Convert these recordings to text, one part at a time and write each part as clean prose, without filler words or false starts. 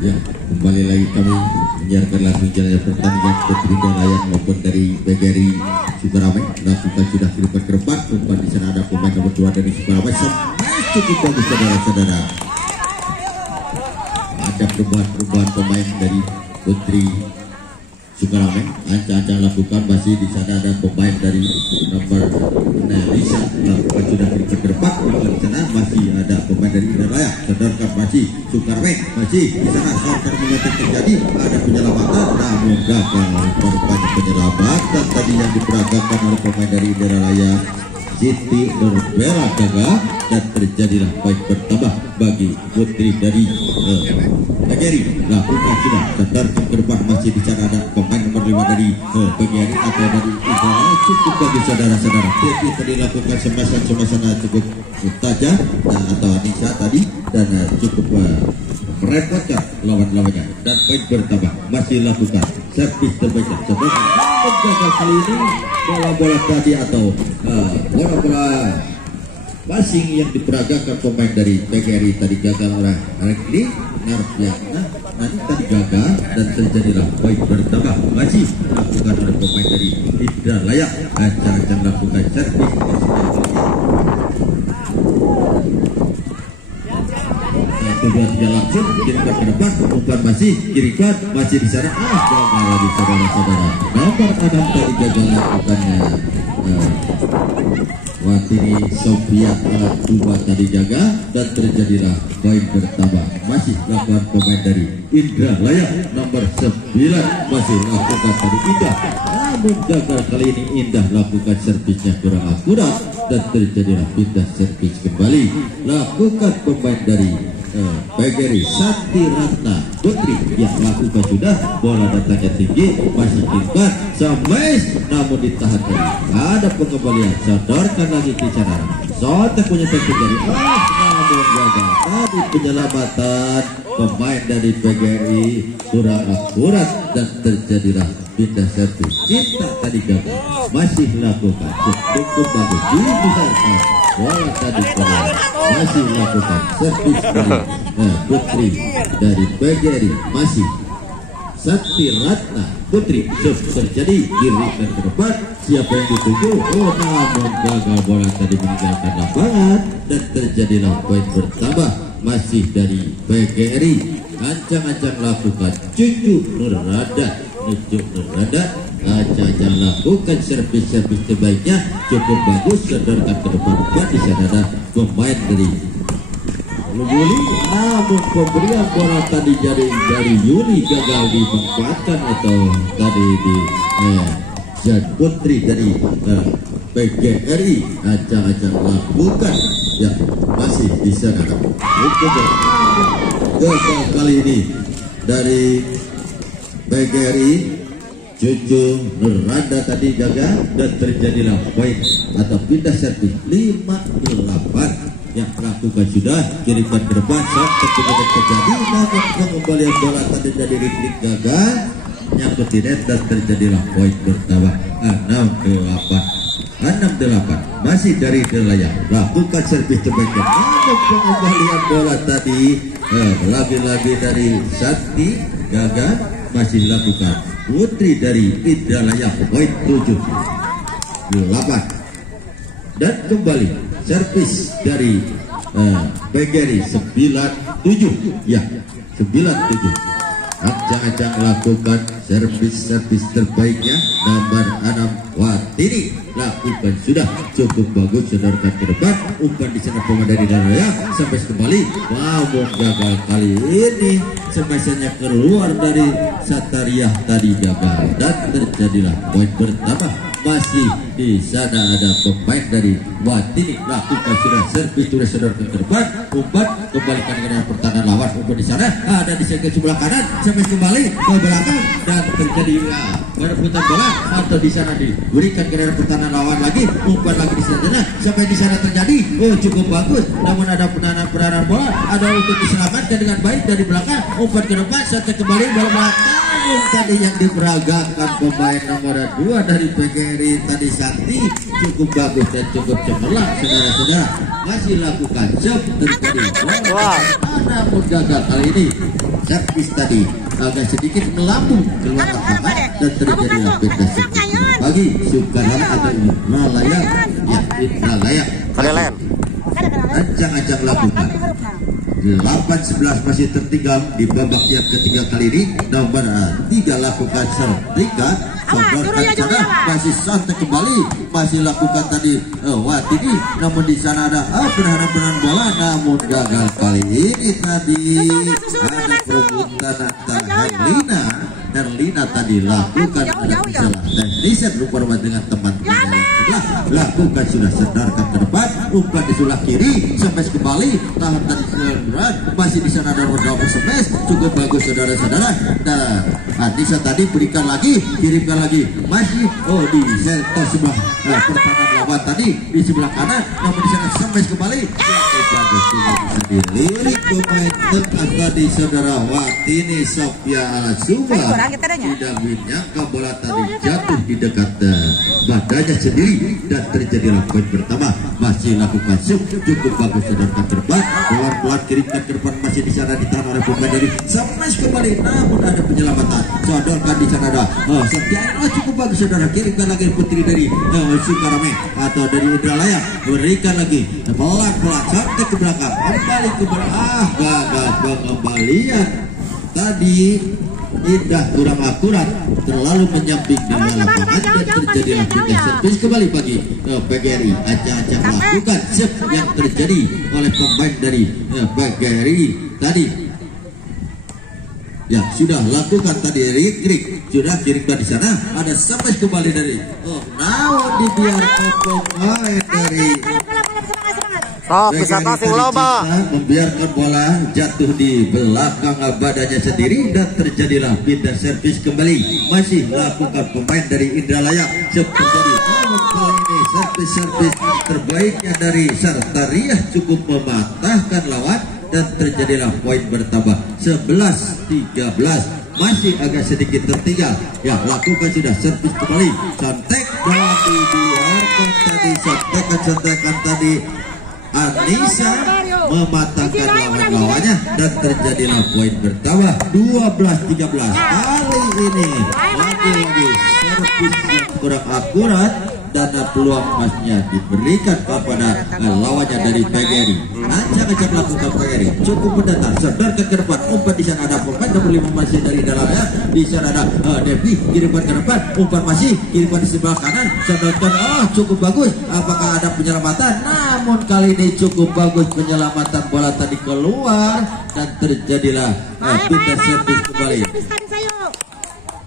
Ya, kembali lagi kami menyiarkan langsung jalannya pertandingan putri dan layak maupun dari PGRI Sukaramai. Lakukan sudah kiriman ke depan, umpan di sana ada pemain nomor 2 dari Sukaramai. Sampai cukup bagus saudara-saudara. Ada perubahan pemain dari putri Sukaramai. Ancang-ancang lakukan, masih di sana ada pemain dari nomor Nelisa. Lakukan sudah kiriman ke depan, umpan di sana masih ada pemain dari Layak. Sadarkan masih Sukaramai, masih di sana counter menyatakan terjadi, ada penyelamatan namun gagal. Banyak penyelamatan tadi yang diperagakan oleh pemain dari Layak. Siti berbela gagal dan terjadilah poin bertambah bagi putri dari PGRI. Lakukan sudah sadarkan ke depan, masih di sana ada pemain nomor 5 dari PGRI atau dari Israel. Cukup bagi saudara-saudara. Jadi tadi lakukan semasan cukup tajam atau Anissa tadi dan cukup merepotkan lawan-lawannya dan poin bertambah. Masih lakukan servis terbaik. Gagal kali ini bola-bola tadi atau bola-bola passing yang diperagakan pemain dari PGRI tadi gagal oleh Rekli Narfiana. Nanti tadi gagal dan terjadilah poin bertambah. Masih lakukan oleh pemain dari Indra Layak. Ancang-ancang lakukan servis. Kedua tiga langsung kirimkan ke depan, umpan masih kirikan, masih di sana. Gagal lagi saudara-saudara. Nomor 6 tadi gagal lakukannya Watini Sofia 2 tadi gagal dan terjadilah poin bertambah. Masih lakukan pemain dari Indra Layak nomor 9, masih lakukan tadi Indah, namun gagal kali ini. Indah lakukan servisnya kurang akurat dan terjadilah pindah servis kembali. Lakukan pemain dari PGRI Santi Ratna Putri yang lakukan sudah, bola datangnya tinggi, masih kirimkan Sames namun ditahan tadi. Ada pengembalian, sodorkan lagi ke sana. Sontak punya terjadi, namun gagal. Tadi penyelamatan pemain dari PGRI kurang akurat dan terjadilah pindah servis. Kita tadi gagal, masih lakukan cukup bagus, dibesarkan bola tadi bola masih lakukan servis dari putri dari PGRI. Masih Sakti Ratna Putri terjadi dirikan ke depan. Siapa yang dituju? Namun gagal, bola tadi meninggalkan lapangan dan terjadilah poin bertambah. Masih dari PGRI. Ancang-ancang lakukan Cucu Nurrada. Ancang-ancang lakukan servis-servis terbaiknya, cukup bagus, sadarkan ke depan. Dan di sana ada pemain dari Yuli, namun pemberian bola tadi dari Yuli gagal dimanfaatkan atau tadi di Jan Putri dari PGRI. Ancang-ancang lakukan ya, masih di sana. Gagal kali ini dari PGRI. Cucu Nurrada tadi gagal dan terjadilah poin atau pindah servis 58 yang melakukan sudah kirimkan ke depan. Kemudian terjadi namun pengembalian bola tadi dari Riklik gagal nyangkut di net dan terjadilah poin bertambah 68. Masih dari Layak lakukan servis terbaiknya, namun pengembalian bola tadi lagi-lagi dari Sakti gagal. Masih lakukan putri dari Indra Layak poin 78 dan kembali servis dari PGRI 97 ya 97. Ajang-ajang lakukan servis terbaiknya nomor 6 Watini lakukan sudah cukup bagus, sodorkan ke depan, umpan di sana pemain dari Indralaya sampai kembali, namun gagal kali ini smash-nya keluar dari Satariah tadi gagal dan terjadilah poin pertama. Masih di sana ada pemain dari Watini lakukan sudah servis sudah sodorkan ke depan, umpan kembalikan dengan pertahanan lawan, umpan di sana ada di sebelah kanan sampai kembali ke belakang dan terjadi perebutan bola atau di sana diberikan ke daerah pertahanan lawan lagi, umpan lagi di sana sampai di sana terjadi cukup bagus, namun ada penahanan bola ada untuk diselamatkan dengan baik dari belakang, umpan ke depan sampai kembali bola belakang tadi yang diperagakan pemain nomor 2 dari PGRI tadi Sakti cukup bagus dan cukup cemerlang saudara-saudara, masih lakukan terjadi namun gagal kali ini servis tadi agak sedikit melambung keluar lapangan dan terjadi lapis bagi Sukarana atau Indralaya ya Indralaya ancang-ancang lakukan 8-11 masih tertinggal di babak yang ketiga kali ini. Nomor 3 lakukan sertifikat sodorkan sana masih santai kembali, masih lakukan tadi Watini, namun di sana ada penahanan bola namun gagal kali ini tadi ada perebutan antara Herlina tadi lakukan ada masalah teknis lupa dengan teman-teman lakukan sudah sedarkan ke depan, umpan di sebelah kiri sampai kembali tahan tadi masih di sana ada Rodolfo Semes cukup bagus saudara-saudara. Dan Anissa tadi berikan lagi, kirimkan lagi masih di sektor sebelah pertahanan lawan tadi di sebelah kanan, namun di sana Semes kembali bagus bisa dilirik pemain tengah tadi saudara Watini Sofia Alasuma tidak menyangka bola tadi jatuh di dekat badannya sendiri dan terjadilah poin pertama. Masih lakukan cukup bagus sodorkan ke depan, pelan-pelan kirimkan ke depan, masih di sana ditahan oleh pemain dari Smash kembali, namun ada penyelamatan sodorkan di sana ada Setiana cukup bagus saudara, kirimkan lagi putri dari Sukarame atau dari Indralaya, berikan lagi pelan-pelan sampai ke belakang kembali ke belakang, gagal pengembalian tadi Indah kurang akurat, terlalu menyamping dengan lapangan dan terjadi lakukan servis kembali bagi PGRI. Acak-acak lakukan yang terjadi oleh pemain dari PGRI tadi ya sudah lakukan tadi Rik sudah kirimkan di sana ada sampai kembali dari namun dibiarkan pemain dari bisa passing loba membiarkan bola jatuh di belakang badannya sendiri dan terjadilah pindah servis kembali. Masih lakukan pemain dari Indralaya seperti namun kali ini servis terbaiknya dari Satariah cukup mematahkan lawan dan terjadilah poin bertambah 11-13. Masih agak sedikit tertinggal ya, lakukan sudah servis kembali santek dan dibiarkan tadi santekan tadi Anissa mematangkan lawan-lawannya dan terjadilah poin bertambah 12-13. Kali ini lagi-lagi servis yang kurang akurat dan peluang emasnya diberikan kepada lawannya dari PGRI. Ancang-ancang lakukan PGRI cukup mendatar, sodorkan ke depan, umpan di sana ada pemain nomor 5 masih dari dalamnya, di sana ada Devi, kirimkan ke depan, umpan masih kirimkan di sebelah kanan, sodorkan cukup bagus. Apakah ada penyelamatan? Namun kali ini cukup bagus penyelamatan, bola tadi keluar dan terjadilah pindah servis kembali.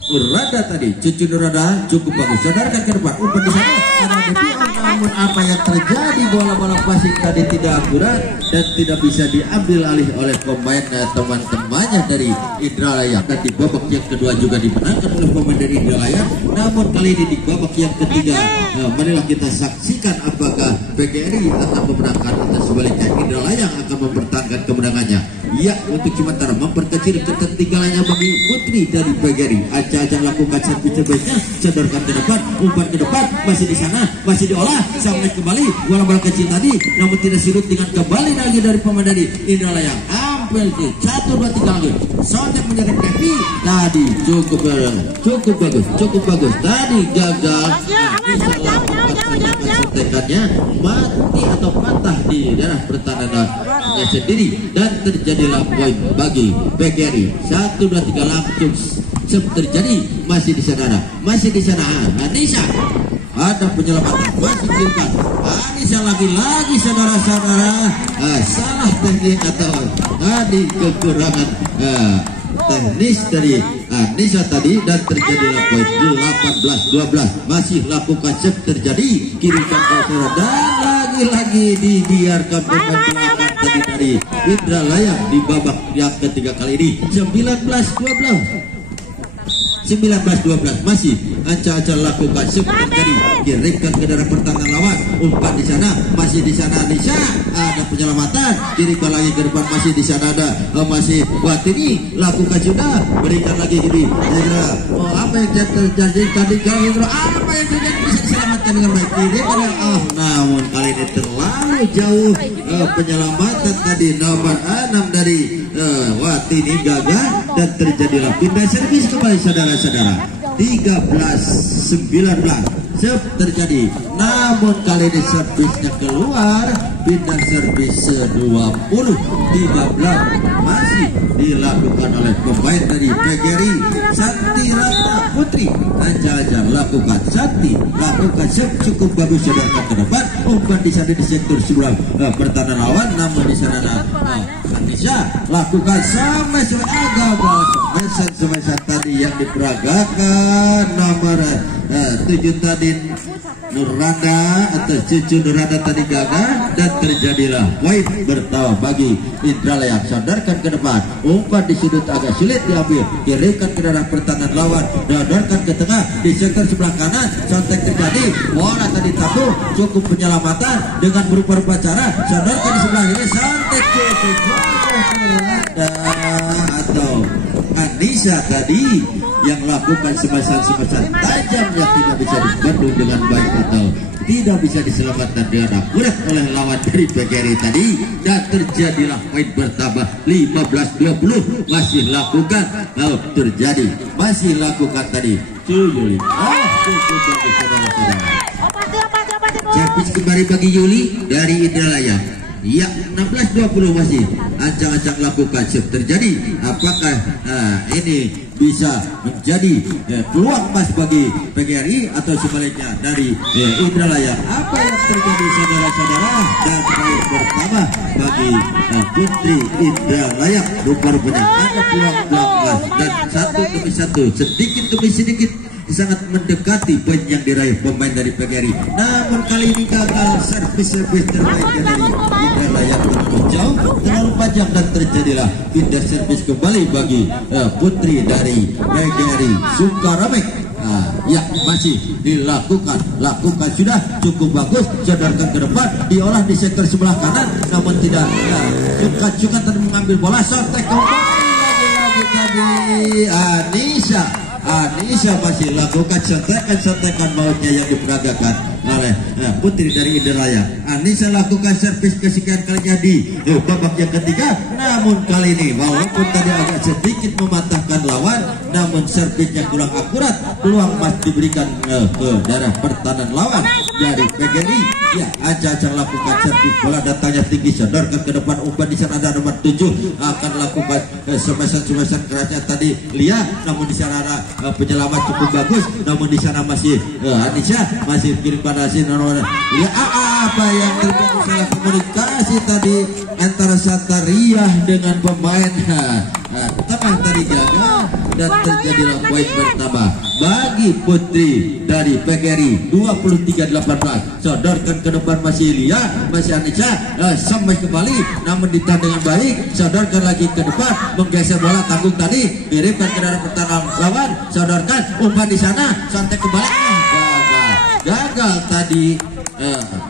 Urada tadi, cucu Nurada cukup bagus, sadarkan ke depan, umpan di sana ada Devi, namun apa yang terjadi bola-bola passing tadi tidak akurat dan tidak bisa diambil alih oleh pemain teman-temannya dari Indralaya. Dan di babak yang kedua juga dimenangkan oleh pemain dari Indralaya, namun kali ini di babak yang ketiga marilah kita saksikan apakah PGRI akan memenangkan atau sebaliknya Indralaya yang akan mempertahankan kemenangannya. Ya, untuk sementara memperkecil ketertinggalannya bagi putri dari PGRI. Aja lakukan servis terbaiknya, sodorkan ke depan, umpan ke depan, masih di sana, masih diolah, sampai kembali bola-bola kecil tadi, namun tidak surut dengan kembali lagi dari pemain dari Indralaya. penalti. 1, 2, 3 lagi. Sontek menyerang Devi. Tadi cukup bagus. Tadi gagal. Sontekannya mati atau patah di daerah pertahanan sendiri dan terjadilah poin bagi PGRI. 1, 2, 3 langsung terjadi. Masih di sana Anissa. Ada penyelamatan, masih silakan. Anissa lagi-lagi saudara-saudara, salah teknik atau tadi kekurangan teknis dari Anissa tadi dan terjadilah poin 18-12. Masih lakukan save terjadi kiri kanan dan lagi-lagi dibiarkan pemain belakang tadi dari Indra Layang di babak yang ketiga kali ini. 19-12 masih Anca lakukan seperti tadi, kirimkan ke daerah pertahanan lawan. Umpan di sana, masih di sana Anissa. Ada penyelamatan, kirimkan lagi ke depan, masih di sana ada masih Watini, lakukan sudah, berikan lagi jadi apa yang terjadi tadi kalau apa yang terjadi bisa diselamatkan dengan baik. Namun kali ini terlalu jauh penyelamatan tadi nomor 6 dari Watini gagal dan terjadilah pindah servis kembali saudara-saudara. 13-19 terjadi, namun kali ini servisnya keluar. Pindah servis 20 masih dilakukan oleh pemain dari PGRI. Santi Ratna Putri Anca lakukan, Santi lakukan cukup bagus sedangkan ke depan. Umpan di sana di sektor sebelah pertahanan lawan, namun di sana Anissa lakukan sama semesan tadi yang diperagakan nomor 7 tadi Nurrada atau cucu Nurrada tadi gagal dan terjadilah poin bertambah bagi Indra Layang. Sandarkan ke depan, umpan di sudut agak sulit diambil, kirimkan ke daerah pertahanan lawan, dodorkan ke tengah di sektor sebelah kanan. Sontek terjadi, bola tadi tabu, cukup penyelamatan dengan berupa cara. Sandarkan di sebelah kiri, sontek cukup atau Anissa tadi yang lakukan semesan tajam yang tidak bisa dibendung dengan baik atau tidak bisa diselamatkan dengan akurat oleh lawan dari PGRI tadi, dan terjadilah poin bertambah 15-20. Masih lakukan terjadi, masih lakukan tadi Yuli. Cukup bagus saudara-saudara. Servis kembali bagi Yuli dari Indra Layang. Ya, 16-20 masih ancang-ancang lakukan save terjadi. Apakah ini bisa menjadi peluang emas bagi PGRI atau sebaliknya dari Indra Layang? Apa yang terjadi saudara-saudara? Dan poin pertama bagi Putri Indra Layang. Rupa-rupanya ada peluang emas dan satu demi satu, sedikit demi sedikit sangat mendekati poin yang diraih pemain dari PGRI. Namun kali ini gagal servis terbaik dari Indra Layang, terlalu jauh, terlalu panjang dan terjadilah pindah servis kembali bagi Putri dari PGRI Sukaramik. Ya, masih dilakukan sudah cukup bagus. Sadarkan ke depan, diolah di sektor sebelah kanan, namun tidak suka tadi mengambil bola. Sontek kembali lagi tadi Anissa masih lakukan sontekan mautnya yang diperagakan oleh Putri dari Indra Layang. Anissa lakukan servis kesekian kalinya di babak yang ketiga, namun kali ini walaupun tadi agak sedikit mematahkan lawan, namun servisnya kurang akurat. Peluang mas diberikan ke daerah pertahanan lawan dari PGRI. Ya, Anca lakukan servis, bola datangnya tinggi, sodorkan ke depan. Umpan di sana ada nomor 7 akan lakukan semesan kerasnya tadi Lia, namun di sana ada penyelamat cukup bagus, namun di sana masih Anissa masih kirim pada nomor Lia. Apa yang terjadi, salah komunikasi tadi antara Santaria dengan pemain tengah tadi gagal dan terjadilah poin bertambah bagi Putri dari PGRI 23-18. Sodorkan ke depan masih Lia, masih Anissa, sampai kembali namun ditahan dengan baik. Sodorkan lagi ke depan, menggeser bola tanggung tadi, kirimkan ke daerah pertahanan lawan. Sodorkan, umpan di sana, santai kembali, gagal tadi.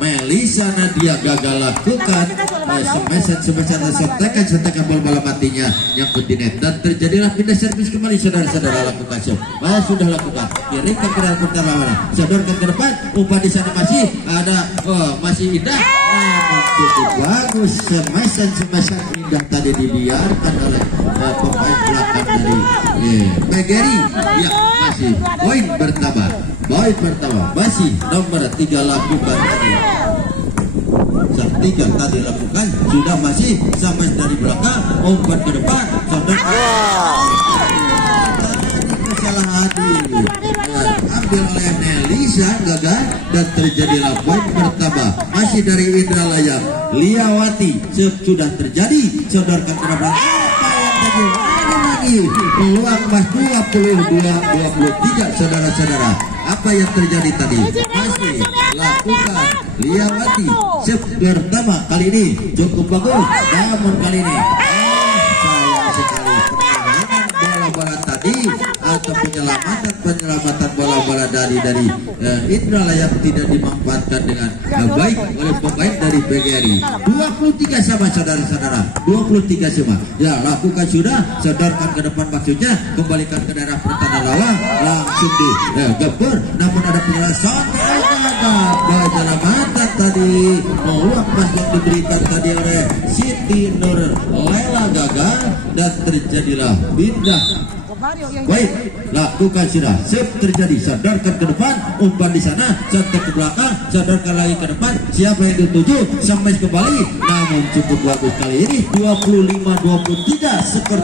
Melisa Nadia gagal lakukan semesan sontekan bola matinya yang net dan terjadilah pindah servis kembali saudara-saudara. Lakukan sudah lakukan, kirimkan ke dalam pertahanan lawan, sodorkan ke depan, umpan di sana masih ada masih Indah. cukup bagus, smash indah tadi dibiarkan oleh pemain belakang dari Begeri. Ya, masih poin bertambah, masih nomor 3 lakukan tadi. Tiga tadi lakukan sudah masih sampai dari belakang umpan ke depan kesalahan ambil oleh Nelisa gagal dan terjadilah poin bertambah masih dari Indra Layang. Liawati sudah terjadi sodorkan ke depan lagi peluang mas 22-23 saudara-saudara. Apa yang terjadi tadi masih lakukan Liawati pertama kali ini cukup bagus, namun kali ini sayang sekali pertahanan bola-bola tadi atau penyelamatan bola-bola dari Indra Layang tidak dimanfaatkan dengan baik oleh pemain dari BGRI. 23 sama saudara-saudara, 23 sama. Ya, lakukan sudah, sodorkan ke depan maksudnya, kembalikan ke daerah pertahanan lawan, langsung di gebur, namun ada penyelesaian penyelamatan tadi meluap pas yang diberikan tadi oleh Siti Nur Lela gagal dan terjadilah pindah. Baik, lakukan sudah, terjadi, sadarkan ke depan, umpan di sana, santai ke belakang, sadarkan lagi ke depan, siapa yang dituju, sampai kembali, namun cukup bagus kali ini, 25-23 seperti